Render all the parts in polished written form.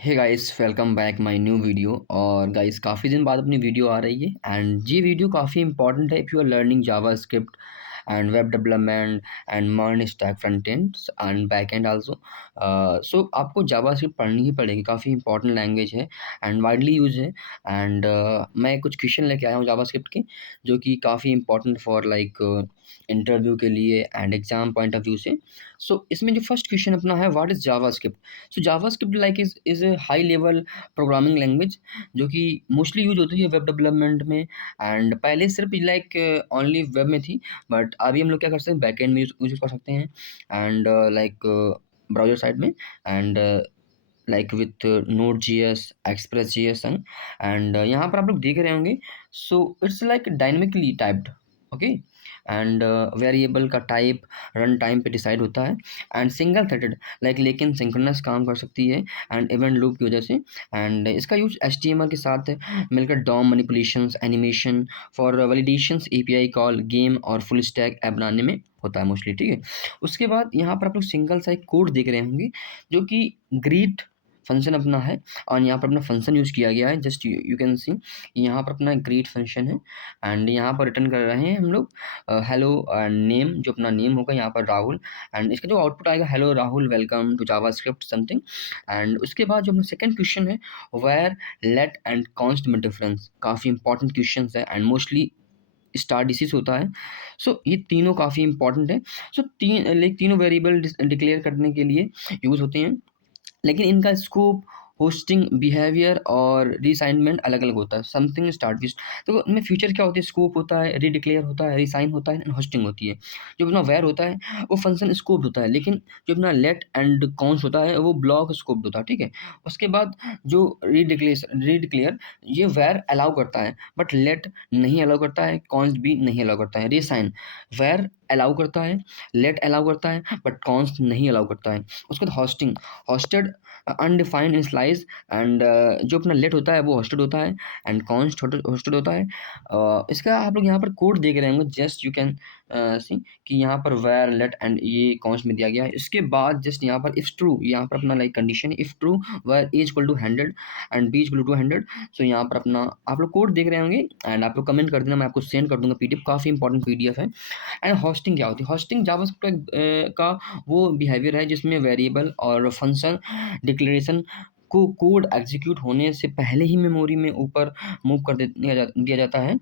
Hey guys, welcome back my new video. और guys, काफ़ी दिन बाद अपनी वीडियो आ रही है एंड ये वीडियो काफ़ी इंपॉर्टेंट है if you are learning JavaScript and web development and MERN stack front end and back end also. So आपको जावास्क्रिप्ट पढ़नी ही पड़ेगी, काफ़ी इंपॉर्टेंट लैंग्वेज है एंड वाइडली यूज है। एंड मैं कुछ क्वेश्चन लेके आया हूँ जावास्क्रिप्ट के, जो कि काफ़ी इंपॉर्टेंट फॉर लाइक इंटरव्यू के लिए and exam point of view से। सो इसमें जो फर्स्ट क्वेश्चन अपना है, what is JavaScript. So JavaScript like is a high level programming language जो कि मोस्टली यूज होती है वेब डेवलपमेंट में। एंड पहले सिर्फ लाइक ओनली वेब में थी, बट अभी हम लोग क्या कर सकते हैं, बैकएंड में यूज कर सकते हैं एंड लाइक ब्राउजर साइड में and like with node G S, express G S and यहाँ पर आप लोग देख रहे होंगे। So it's like dynamically typed, okay. And variable का टाइप रन टाइम पे डिसाइड होता है एंड सिंगल थ्रेडेड लाइक, लेकिन सिंक्रोनस काम कर सकती है एंड इवेंट लूप की वजह से। एंड इसका यूज HTML के साथ मिलकर DOM manipulations, animation for validations, API call, game और फुल स्टैक ऐप बनाने में होता है मोस्टली, ठीक है। उसके बाद यहाँ पर आप लोग सिंगल सा एक कोड देख रहे होंगे जो कि ग्रीट फंक्शन अपना है और यहाँ पर अपना फंक्शन यूज़ किया गया है। जस्ट यू कैन सी यहाँ पर अपना ग्रीट फंक्शन है एंड यहाँ पर रिटर्न कर रहे हैं हम लोग हेलो नेम, जो अपना नेम होगा यहाँ पर राहुल। एंड इसका जो आउटपुट आएगा, hello Rahul welcome to JavaScript something. And उसके बाद जो अपना सेकंड क्वेश्चन है, वेयर, लेट एंड कॉन्स्ट में डिफरेंस, काफ़ी इंपॉर्टेंट क्वेश्चन है एंड मोस्टली स्टार डिसीज होता है। सो ये तीनों काफ़ी इंपॉर्टेंट है। सो तीनों वेरिएबल डिक्लेयर करने के लिए यूज़ होते हैं, लेकिन इनका स्कोप, होस्टिंग, बिहेवियर और रीसाइनमेंट अलग अलग होता है। समथिंग स्टार्ट विथ, तो इनमें फीचर क्या होते हैं, स्कोप होता है, रीडिक्लेयर होता है, रिसाइन होता है एंड होस्टिंग होती है। जो अपना वेर होता है वो फंक्शन स्कोप होता है, लेकिन जो अपना लेट एंड कॉन्स होता है वो ब्लॉक स्कोप होता है, ठीक है। उसके बाद जो रीडिक्लेयर, ये वेर अलाउ करता है बट लेट नहीं अलाउ करता है, कॉन्स भी नहीं अलाउ करता है। रिसाइन, वेर अलाउ करता है, लेट अलाउ करता है बट कॉन्स नहीं अलाउ करता है। उसके बाद hoisting, hoisted undefined initialise and जो अपना लेट होता है वो हॉस्टेड होता है एंड कॉन्स्ट हॉस्टेड होता है। इसका आप लोग यहाँ पर कोड देख रहे होंगे, जस्ट यू कैन सी कि यहाँ पर वेर, लेट एंड ये कॉन्स्ट में दिया गया है। इसके बाद जस्ट यहाँ पर इफ ट्रू, यहाँ पर अपना like condition, if true where A equal to 100 and B equal to 200। So यहाँ पर अपना आप लोग कोड देख रहे होंगे एंड आप लोग कमेंट कर देना, मैं आपको सेंड कर दूंगा PDF, काफ़ी इंपॉर्टेंट PDF है। एंड होस्टिंग क्या होती है, होस्टिंग जावास्क्रिप्ट का वो बिहेवियर है जिसमें वेरिएबल और फंक्शन डिक्लेरेशन को कोड एग्जीक्यूट होने से पहले ही मेमोरी में ऊपर मूव कर दिया जाता है।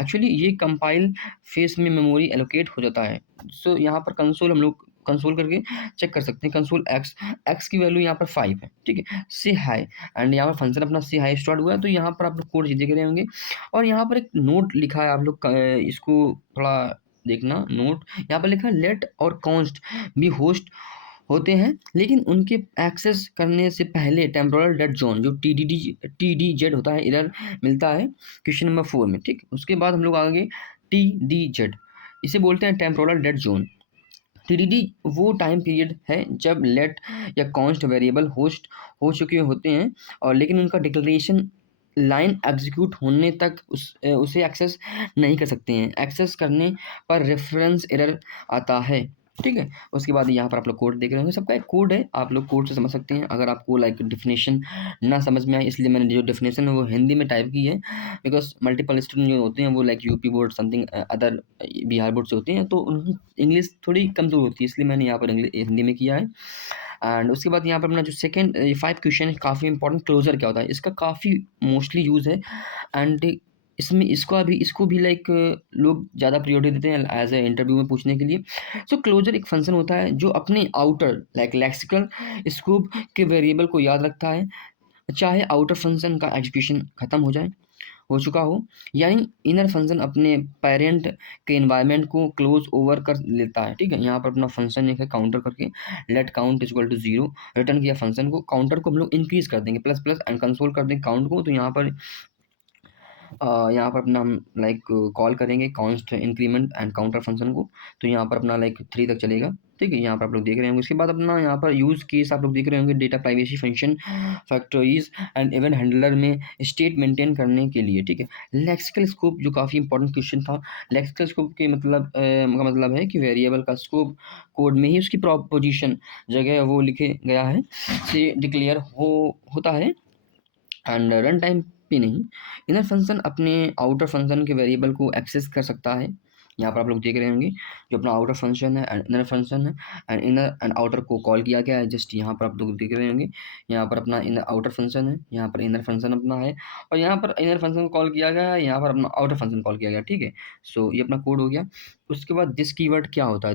एक्चुअली ये कंपाइल फेस में मेमोरी एलोकेट हो जाता है। सो यहाँ पर कंसोल, हम लोग कंसोल करके चेक कर सकते हैं। कंसोल एक्स की वैल्यू यहाँ पर 5 है, ठीक है। सी हाई, एंड यहाँ पर फंक्शन अपना सी हाई स्टार्ट हुआ है, तो यहाँ पर आप लोग कोड देख रहे होंगे। और यहाँ पर एक नोट लिखा है, आप लोग इसको थोड़ा देखना। नोट यहाँ पर लिखा है, लेट और कॉन्स्ट भी होस्ट होते हैं, लेकिन उनके एक्सेस करने से पहले टेम्पोरल डेड जोन, जो TDZ होता है, एरर मिलता है क्वेश्चन नंबर 4 में, ठीक। उसके बाद हम लोग आगे TDZ, इसे बोलते हैं टेम्पोरल डेड जोन। TDD वो टाइम पीरियड है जब लेट या कॉन्स्ट वेरिएबल होस्ट हो चुके होते हैं और लेकिन उनका डिक्लेरेशन लाइन एग्जीक्यूट होने तक उसे एक्सेस नहीं कर सकते हैं। एक्सेस करने पर रेफरेंस एरर आता है, ठीक है। उसके बाद यहाँ पर आप लोग कोड देख रहे होंगे, सबका एक कोड है, आप लोग कोड से समझ सकते हैं। अगर आपको लाइक डेफिनेशन ना समझ में आए, इसलिए मैंने जो डेफिनेशन है वो हिंदी में टाइप की है, बिकॉज मल्टीपल स्टूडेंट जो होते हैं वो like UP board something other Bihar board से होते हैं, तो उनकी इंग्लिश थोड़ी कमज़ोर होती है, इसलिए मैंने यहाँ पर हिंदी में किया है। एंड उसके बाद यहाँ पर अपना जो सेकंड 5 क्वेश्चन है, काफ़ी इंपॉर्टेंट, क्लोजर क्या होता है, इसका काफ़ी मोस्टली यूज़ है। एंड इसमें इसको भी लाइक लोग ज़्यादा प्रायोरिटी देते हैं एज ए इंटरव्यू में पूछने के लिए। सो क्लोजर एक फंक्शन होता है जो अपने आउटर लाइक लेक्सिकल स्कोप के वेरिएबल को याद रखता है, चाहे आउटर फंक्शन का एग्जीक्यूशन खत्म हो चुका हो, यानी इनर फंक्शन अपने पेरेंट के एनवायरनमेंट को क्लोज ओवर कर लेता है, ठीक है। यहाँ पर अपना फंक्शन एक है काउंटर करके, let count is equal to 0, return किया फंक्शन को, काउंटर को हम लोग इंक्रीज कर देंगे प्लस प्लस एंड कंसोल कर देंगे काउंट को। तो यहाँ पर अपना हम लाइक कॉल करेंगे const increment and counter function को, तो यहाँ पर अपना लाइक 3 तक चलेगा। ठीक है, यहाँ पर आप लोग देख रहे होंगे। उसके बाद अपना यहाँ पर यूज़ केस आप लोग देख रहे होंगे, data privacy function, factories and event handler में स्टेट मेंटेन करने के लिए। ठीक है, लेक्सिकल स्कोप जो काफ़ी इंपॉर्टेंट क्वेश्चन था। लेक्सिकल स्कोप के मतलब का मतलब है कि वेरिएबल का स्कोप कोड में ही उसकी पोजीशन जगह वो लिखे गया है से डिक्लेयर होता है एंड रन टाइम पे नहीं। इनर फंक्शन अपने आउटर फंक्शन के वेरिएबल को एक्सेस कर सकता है। यहाँ पर आप लोग देख रहे होंगे जो अपना आउटर फंक्शन है एंड इनर फंक्शन है, एंड इनर एंड आउटर को कॉल किया गया है। जस्ट यहाँ पर आप लोग देख रहे होंगे, यहाँ पर अपना इनर आउटर फंक्शन है, यहाँ पर इनर फंक्शन अपना है, और यहाँ पर इनर फंक्शन को कॉल किया गया है, यहाँ पर अपना आउटर फंक्शन कॉल किया गया। ठीक है, सो ये अपना कोड हो गया। उसके बाद दिस कीवर्ड क्या होता है,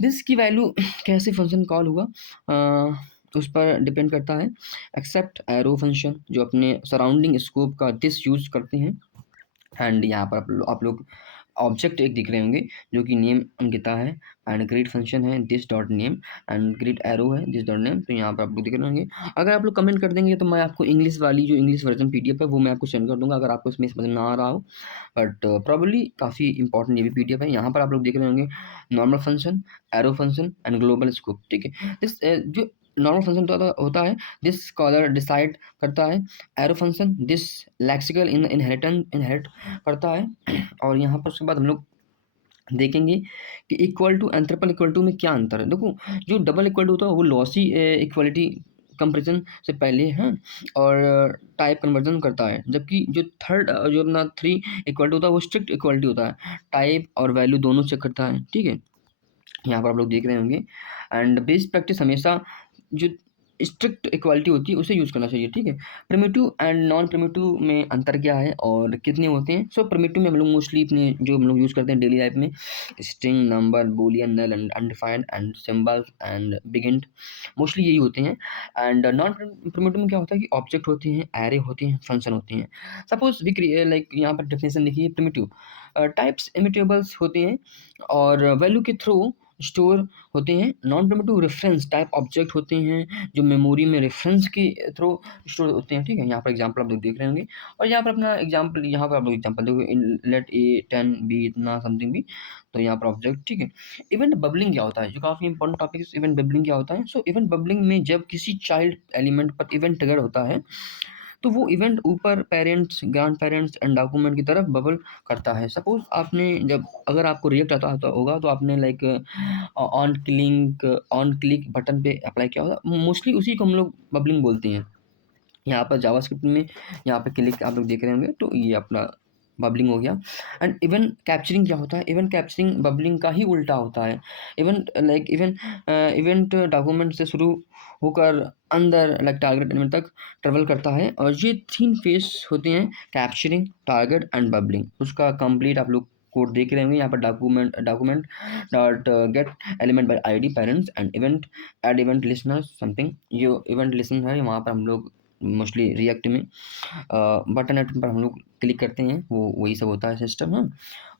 दिस की वैल्यू कैसे फंक्शन कॉल हुआ उस पर डिपेंड करता है। एक्सेप्ट एरो फंक्शन जो अपने सराउंडिंग स्कोप का दिस यूज करते हैं। एंड यहाँ पर आप लोग ऑब्जेक्ट एक दिख रहे होंगे जो कि नेम अंकिता है, एंड ग्रिड फंक्शन है this dot name, and grid arrow है दिस डॉट नेम। तो यहाँ पर आप लोग दिख रहे होंगे। अगर आप लोग कमेंट कर देंगे तो मैं आपको इंग्लिश वाली जो इंग्लिश वर्जन पीडीएफ है वो मैं आपको सेंड कर दूंगा, अगर आपको इसमें समझ ना आ रहा हो। बट प्रॉब्ली काफ़ी इंपॉर्टेंट ये भी पीडीएफ है। यहाँ पर आप लोग देख रहे होंगे normal function, arrow function and global scope. ठीक है, दिस जो नॉर्मल फंक्शन होता है दिस स्कॉलर डिसाइड करता है। Arrow function this lexical inherit करता है। और यहाँ पर उसके बाद हम लोग देखेंगे कि equal to and triple equal to में क्या अंतर है। देखो, जो डबल इक्वल टू होता है वो लॉसी इक्वलिटी कंपैरिजन से पहले है और टाइप कन्वर्जन करता है, जबकि जो थर्ड जो अपना थ्री इक्वल टू होता है वो स्ट्रिक्ट इक्वलिटी होता है, टाइप और वैल्यू दोनों चेक करता है। ठीक है, यहाँ पर आप लोग देख रहे होंगे। एंड बेस्ट प्रैक्टिस हमेशा जो स्ट्रिक्ट इक्वालिटी होती है उसे यूज़ करना चाहिए। ठीक है, प्रिमिटिव एंड नॉन प्रिमिटिव में अंतर क्या है और कितने होते हैं। सो प्रिमिटिव में हम लोग मोस्टली अपने जो हम लोग यूज़ करते हैं डेली लाइफ में string, number, boolean, null and undefined and symbols and BigInt, mostly यही होते हैं। एंड नॉन प्रिमिटिव में क्या होता है कि ऑब्जेक्ट होते हैं, एरे होते हैं, फंक्शन होते हैं। सपोज वी लाइक यहाँ पर डेफिनेशन लिखिए, प्रिमिटिव टाइप्स इमिटेबल्स होते हैं और वैल्यू के थ्रू स्टोर होते हैं। Non primitive reference type object होते हैं जो मेमोरी में रेफरेंस के थ्रू स्टोर होते हैं। ठीक है, यहाँ पर एग्जांपल आप लोग देख रहे होंगे, और यहाँ पर अपना एग्जांपल, यहाँ पर आप लोग एग्जांपल देखो, लेट ए 10 बी इतना समथिंग भी। तो यहाँ पर ऑब्जेक्ट। ठीक है, इवेंट बबलिंग क्या होता है, जो काफ़ी इंपॉर्टेंट टॉपिक है। इवेंट बबलिंग क्या होता है। सो इवेंट बबलिंग में जब किसी चाइल्ड एलिमेंट पर इवेंट ट्रिगर होता है तो वो इवेंट ऊपर parents, grand parents and document की तरफ बबल करता है। सपोज आपने जब अगर आपको रिएक्ट आता होगा तो आपने लाइक ऑन क्लिक बटन पे अप्लाई किया होगा, मोस्टली उसी को हम लोग बबलिंग बोलते हैं। यहाँ पर जावास्क्रिप्ट में यहाँ पे क्लिक आप लोग देख रहे होंगे तो ये अपना बबलिंग हो गया। एंड इवेंट कैप्चरिंग क्या होता है। इवेंट कैप्चरिंग बबलिंग का ही उल्टा होता है। इवेंट डॉक्यूमेंट से शुरू होकर अंदर लाइक टारगेट एलिमेंट तक ट्रेवल करता है, और ये 3 फेस होते हैं, कैप्चरिंग, टारगेट एंड बबलिंग। उसका कंप्लीट आप लोग कोड देख रहे होंगे। यहाँ पर document dot get element by ID parents and event add event listener something. ये इवेंट लिसनर है, वहाँ पर हम लोग मोस्टली रिएक्ट में बटन आइटम पर हम लोग क्लिक करते हैं, वो वही सब होता है सिस्टम। हाँ,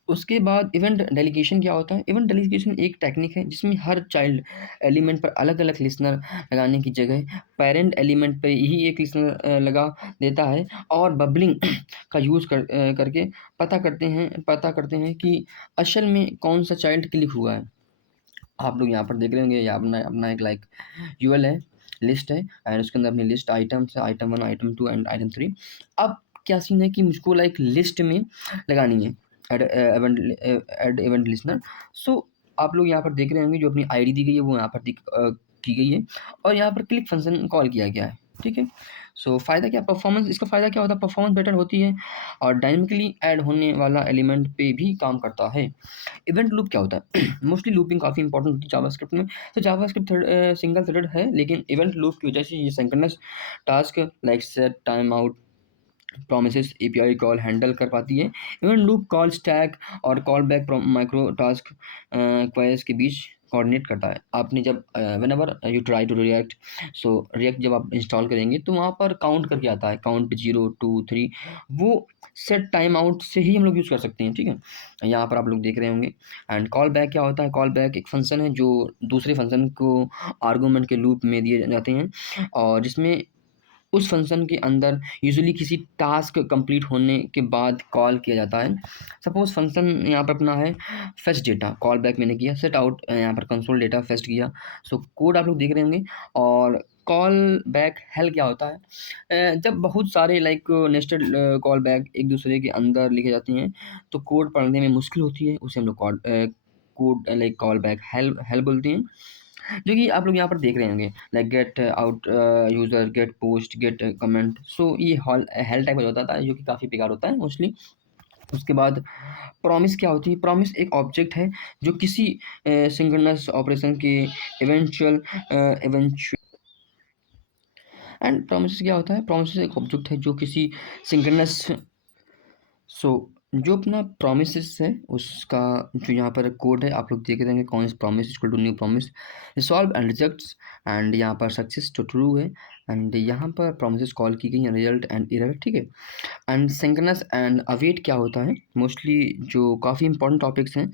उसके बाद इवेंट डेलीगेशन क्या होता है। इवेंट डेलीगेशन एक टेक्निक है जिसमें हर चाइल्ड एलिमेंट पर अलग अलग लिसनर लगाने की जगह पेरेंट एलिमेंट पर ही एक लिसनर लगा देता है, और बबलिंग का यूज़ करके पता करते हैं कि असल में कौन सा चाइल्ड क्लिक हुआ है। आप लोग यहाँ पर देख रहे होंगे, ये अपना अपना एक लाइक यूएल है, लिस्ट है, एंड उसके अंदर अपनी लिस्ट आइटम्स है, आइटम 1, आइटम 2 एंड आइटम 3। अब क्या सीन है कि मुझको लाइक लिस्ट में लगानी है एड इवेंट लिस्टनर। सो आप लोग यहाँ पर देख रहे होंगे जो अपनी आईडी दी गई है वो यहाँ पर की गई है, और यहाँ पर क्लिक फंक्शन कॉल किया गया है। ठीक है, सो फ़ायदा क्या, परफॉर्मेंस, इसका फ़ायदा क्या होता है, परफॉर्मेंस बेटर होती है और डायनेमिकली ऐड होने वाला एलिमेंट पे भी काम करता है। इवेंट लूप क्या होता है मोस्टली लूपिंग काफ़ी इंपॉर्टेंट होती है जावास्क्रिप्ट में। तो जावास्क्रिप्ट सिंगल थ्रेडेड है, लेकिन इवेंट लूप की वजह से ये synchronous task like set, time out, promises API call handle कर पाती है। इवेंट लूप कॉल स्टैक और call back micro task queries के बीच कोऑर्डिनेट करता है। आपने जब whenever you try to react, so react जब आप इंस्टॉल करेंगे तो वहाँ पर काउंट करके आता है, काउंट 0 2 3, वो सेट टाइम आउट से ही हम लोग यूज़ कर सकते हैं। ठीक है, यहाँ पर आप लोग देख रहे होंगे। एंड कॉल बैक क्या होता है, कॉल बैक एक फंक्शन है जो दूसरे फंक्शन को आर्गूमेंट के लूप में दिए जाते हैं, और जिसमें उस फंक्शन के अंदर यूजुअली किसी टास्क कंप्लीट होने के बाद कॉल किया जाता है। सपोज़ फंक्शन यहाँ पर अपना है फेच डेटा, कॉल बैक मैंने किया, सेट आउट यहाँ पर कंसोल डेटा फेच किया। सो कोड आप लोग देख रहे होंगे। और कॉल बैक हेल क्या होता है? जब बहुत सारे लाइक नेस्टेड कॉल बैक एक दूसरे के अंदर लिखे जाती हैं तो कोड पढ़ने में मुश्किल होती है, उसे हम लोग code like call back hello hello बोलते हैं। जो कि आप लोग यहाँ पर देख रहे होंगे like get out user, get post, get comment. So ये हॉल हेल टाइप का होता था जो कि काफ़ी बेकार होता है मोस्टली। उसके बाद प्रॉमिस क्या होती है? प्रॉमिस एक ऑब्जेक्ट है जो किसी सिंक्रोनस ऑपरेशन के इवेंचुअल इवेंचुअल एंड प्रॉमिस क्या होता है? प्रॉमिस एक ऑब्जेक्ट है जो किसी सिंक्रोनस सो जो अपना प्रोमिस है उसका जो यहाँ पर कोड है आप लोग देख रहे हैं कौन सा promise equal to new promise, resolve and rejects and यहाँ पर सक्सेस तो ट्रू है एंड यहाँ पर प्रोमिस कॉल की गई है रिजल्ट एंड एरर, ठीक है। एंड सिंक्रोनस एंड अवेट क्या होता है? मोस्टली जो काफ़ी इंपॉर्टेंट टॉपिक्स हैं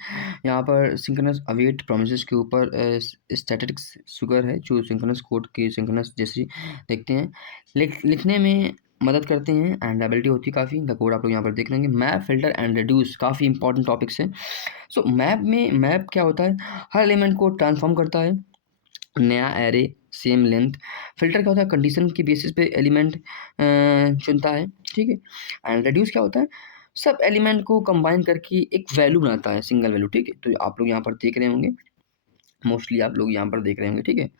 यहाँ पर। सिंक्रोनस अवेट प्रोमिस के ऊपर स्टैटिस्टिक्स शुगर है जो सिंक्रोनस कोड के सिंक्रोनस जैसी देखते हैं, लिखने में मदद करते हैं एंड एबिलिटी होती है काफ़ी। इनका कोड आप लोग यहाँ पर देख लेंगे। मैप, फिल्टर एंड रिड्यूस काफ़ी इंपॉर्टेंट टॉपिक्स हैं। सो मैप क्या होता है? हर एलिमेंट को ट्रांसफॉर्म करता है, नया एरे सेम लेंथ। फिल्टर क्या होता है? कंडीशन के बेसिस पे एलिमेंट चुनता है, ठीक है। एंड रिड्यूस क्या होता है? सब एलिमेंट को कंबाइन करके एक वैल्यू बनाता है, सिंगल वैल्यू, ठीक है। तो आप लोग यहाँ पर देख रहे होंगे, मोस्टली आप लोग यहाँ पर देख रहे होंगे, ठीक है।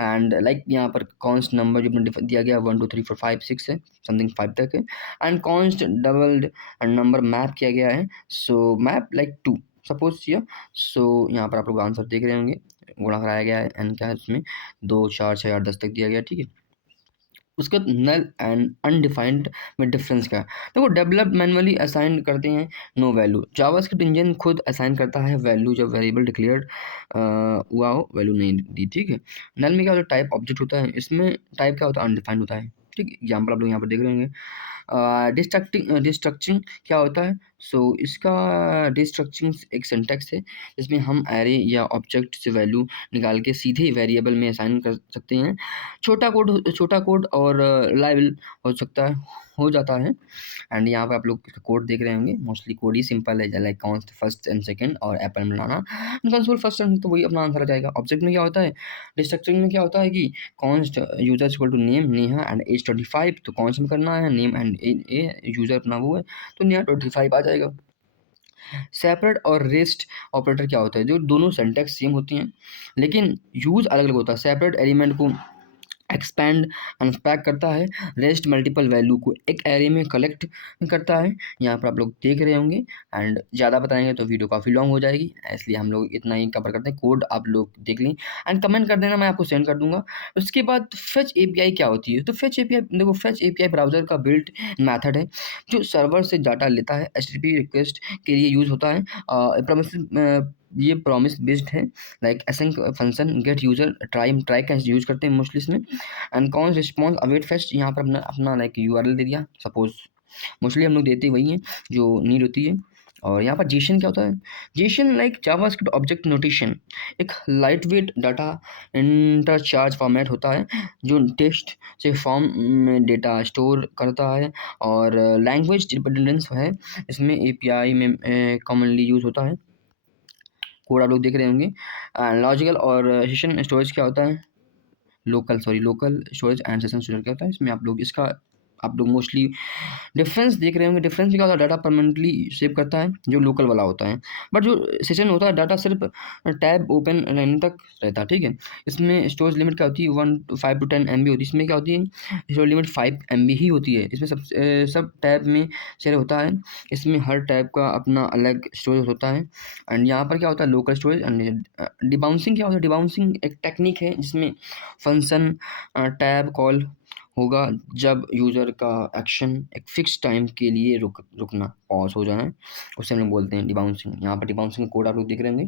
एंड लाइक यहाँ पर कॉन्स्ट नंबर जो दिया गया 1 2 3 4 5 6 है, समथिंग 5 तक है। And const doubled number map किया गया है, सो मैप लाइक 2 सपोज किया। सो यहाँ पर आप लोग आंसर देख रहे होंगे, गुणा कराया गया है एंड क्या है इसमें 2 4 6 8 10 तक दिया गया, ठीक है। उसके बाद नल एंड अनडिफाइंड में डिफरेंस क्या है? देखो डेवलप मैनुअली असाइन करते हैं नो वैल्यू, जावास्क्रिप्ट इंजन खुद असाइन करता है वैल्यू जब वेरिएबल डिक्लेयर्ड हुआ हो, वैल्यू नहीं दी, ठीक है। नल में क्या होता है? टाइप ऑब्जेक्ट होता है, इसमें टाइप क्या होता है? अनडिफाइंड होता है, ठीक है। एग्जाम्पल आप लोग यहाँ पर देख रहे होंगे। डिस्ट्रक्टिंग क्या होता है? सो इसका डिस्ट्रक्टिंग एक सिंटैक्स है जिसमें हम एरे या ऑब्जेक्ट से वैल्यू निकाल के सीधे वेरिएबल में असाइन कर सकते हैं। छोटा कोड और लाइबल हो सकता है, हो जाता है। एंड यहाँ पे आप लोग कोड देख रहे होंगे, मोस्टली कोड ही सिंपल है like const first and second और एप्पल मिलाना कंसोल फर्स्ट एंड, तो वही अपना आंसर आ जाएगा। ऑब्जेक्ट में क्या होता है? डिस्ट्रक्टिंग में क्या होता है कि const user equal to name Neha and age 25, तो कॉन्स्ट में करना है नेम एंड यूजर अपना वो है तो नेहा 25 आ जाएगा। सेपरेट और रेस्ट ऑपरेटर क्या होता है? जो दोनों सिंटैक्स सेम होती हैं लेकिन यूज अलग अलग होता है। सेपरेट एलिमेंट को एक्सपैंड अनपैक करता है, रेस्ट मल्टीपल वैल्यू को एक एरे में कलेक्ट करता है। यहाँ पर आप लोग देख रहे होंगे एंड ज़्यादा बताएंगे तो वीडियो काफ़ी लॉन्ग हो जाएगी, इसलिए हम लोग इतना ही कवर करते हैं। कोड आप लोग देख लें एंड कमेंट कर देना, मैं आपको सेंड कर दूंगा। उसके बाद फेच एपीआई क्या होती है? तो फेच एपीआई देखो, फेच एपीआई ब्राउजर का बिल्ट मेथड है जो सर्वर से डाटा लेता है, एचटीटीपी रिक्वेस्ट के लिए यूज़ होता है। ये प्रॉमिस बेस्ड है, like async function gate user try का यूज करते हैं मोस्टली इसमें। एंड कौन रिस्पॉन्स अवेट फेस्ट, यहाँ पर अपना अपना लाइक यूआरएल दे दिया सपोज, मोस्टली हम लोग देते वही हैं जो नीड होती है। और यहाँ पर जेसन क्या होता है? Jason like JavaScript object notation, एक लाइट वेट डाटा इंटरचार्ज फॉर्मेट होता है जो टेक्स्ट से फॉर्म में डेटा स्टोर करता है। और लैंग्वेज डिपेंडेंस है इसमें, एपीआई में कॉमनली यूज होता है। कोड आप लोग देख रहे होंगे। लॉजिकल और सेशन स्टोरेज क्या होता है? Local storage and session storage क्या होता है? इसमें आप लोग मोस्टली डिफरेंस देख रहे होंगे। डिफरेंस में क्या होता है? डाटा परमानेंटली सेव करता है जो लोकल वाला होता है, बट जो सेशन होता है डाटा सिर्फ टैब ओपन रहने तक रहता है, ठीक है। इसमें स्टोरेज लिमिट क्या होती है? 5 to 10 MB होती है। इसमें क्या होती है? स्टोरेज लिमिट 5 MB ही होती है। इसमें सब टैब में शेयर होता है, इसमें हर टैब का अपना अलग स्टोरेज होता है। एंड यहाँ पर क्या होता है? Local storage. एंड डिबाउंसिंग क्या होता है? डिबाउंसिंग एक टेक्निक है जिसमें फंक्शन टैब कॉल होगा जब यूज़र का एक्शन एक फिक्स टाइम के लिए रुकना, पॉज हो जाना, उसे हम लोग बोलते हैं डिबाउंसिंग। यहाँ पर डिबाउंसिंग का कोड आप लोग देख रहे होंगे,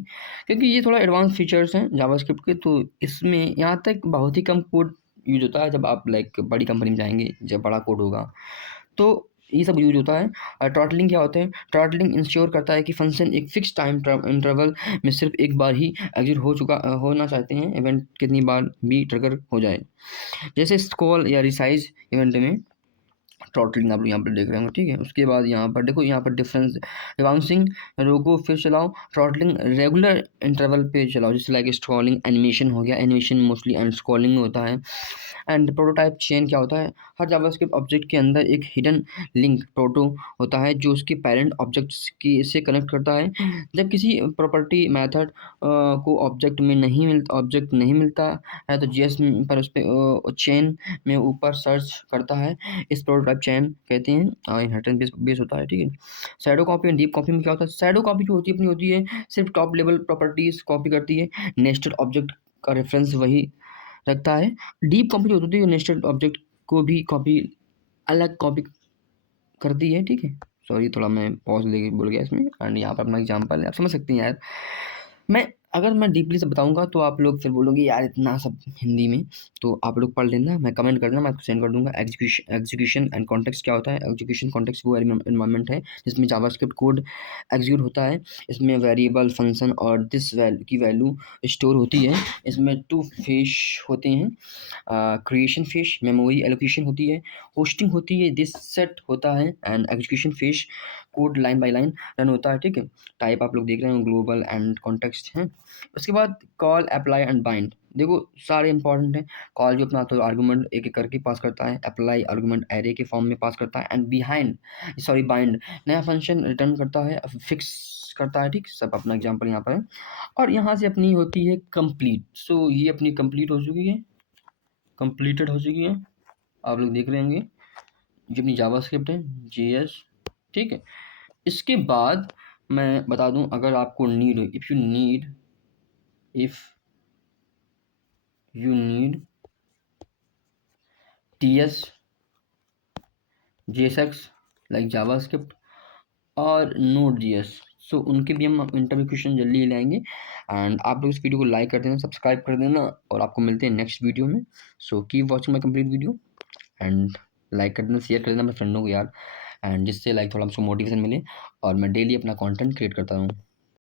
क्योंकि ये थोड़ा एडवांस फीचर्स हैं जावास्क्रिप्ट के, तो इसमें यहाँ तक बहुत ही कम कोड यूज होता है। जब आप लाइक बड़ी कंपनी में जाएंगे, जब बड़ा कोड होगा तो ये सब यूज होता है। थ्रॉटलिंग क्या होता है? थ्रॉटलिंग इंश्योर करता है कि फंक्शन एक फिक्स टाइम इंटरवल में सिर्फ एक बार ही एग्जीक्यूट होना चाहते हैं, इवेंट कितनी बार भी ट्रिगर हो जाए। जैसे स्क्रॉल या रिसाइज इवेंट में थ्रॉटलिंग आप लोग यहाँ पर देख रहे होंगे, ठीक है। उसके बाद यहाँ पर देखो, यहाँ पर डिफरेंस, बाउंसिंग रोको फिर चलाओ, थ्रॉटलिंग रेगुलर इंटरवल पे चलाओ, जैसे लाइक स्क्रॉलिंग एनिमेशन हो गया, एनिमेशन मोस्टली एंड स्क्रॉलिंग में होता है। एंड प्रोटोटाइप चेन क्या होता है? हर जावास्क्रिप्ट ऑब्जेक्ट के अंदर एक हिडन लिंक प्रोटो होता है जो उसके पेरेंट ऑब्जेक्ट्स की से कनेक्ट करता है। जब किसी प्रॉपर्टी मेथड को ऑब्जेक्ट नहीं मिलता है तो जीएस पर उस पर चेन में ऊपर सर्च करता है। इस प्रोटोटाइप चेन कहते हैं, इनहेरिटेंस बेस होता है, ठीक है। Shadow copy and deep copy में क्या होता है? शैडो कॉपी जो होती है अपनी होती है सिर्फ टॉप लेवल प्रॉपर्टीज कॉपी करती है, नेस्टेड ऑब्जेक्ट का रेफरेंस वही रखता है। डीप कॉपी जो होती है नेस्टेड ऑब्जेक्ट को भी अलग कॉपी करती है, ठीक है। सॉरी, थोड़ा मैं पॉज लेके बोल गया इसमें। एंड यहाँ पर अपना एग्जांपल है, आप समझ सकते हैं यार। मैं अगर मैं डीपली से बताऊंगा तो आप लोग फिर बोलोगे यार इतना सब हिंदी में, तो आप लोग पढ़ लेना, मैं कमेंट करना, मैं आपको सेंड कर दूंगा। एग्जीक्यूशन एंड कॉन्टेक्स्ट क्या होता है? एग्जीक्यूशन कॉन्टेक्स्ट वो एनवायरनमेंट है जिसमें जावास्क्रिप्ट कोड एग्जीक्यूट होता है। इसमें वेरिएबल, फंक्शन और दिस वैल्यू की वैल्यू स्टोर होती है। इसमें टू फेज होते हैं, क्रिएशन फेज, मेमोरी एलोकेशन होती है, होस्टिंग होती है, दिस सेट होता है, and execution phase code line by line run होता है, ठीक है। टाइप आप लोग देख रहे हो ग्लोबल एंड कॉन्टेक्स्ट हैं। उसके बाद कॉल, अप्लाई एंड बाइंड, देखो सारे इंपॉर्टेंट हैं। कॉल जो अपना तो आर्गूमेंट एक एक करके पास करता है, अप्लाई आर्गूमेंट एरे के फॉर्म में पास करता है, एंड बाइंड नया फंक्शन रिटर्न करता है, फिक्स करता है, ठीक। सब अपना एग्जांपल यहाँ पर है। और यहाँ से अपनी होती है कंप्लीट। सो ये अपनी कंप्लीट हो चुकी है, कंप्लीटेड हो चुकी है, आप लोग देख रहे होंगे। ये अपनी जावास्क्रिप्ट है, JS, ठीक है। इसके बाद मैं बता दूं, अगर आपको नीड हो, if you need TS, JSX like JavaScript और Node.js, सो उनके भी हम इंटरव्यू क्वेश्चन जल्दी ही लाएंगे। एंड आप लोग इस वीडियो को लाइक कर देना, सब्सक्राइब कर देना, और आपको मिलते हैं नेक्स्ट वीडियो में। So keep watching my complete video, and like कर देना, शेयर कर देना अपने फ्रेंडों को यार, एंड जिससे लाइक थोड़ा हमको मोटिवेशन मिले और मैं डेली अपना कंटेंट क्रिएट करता हूँ।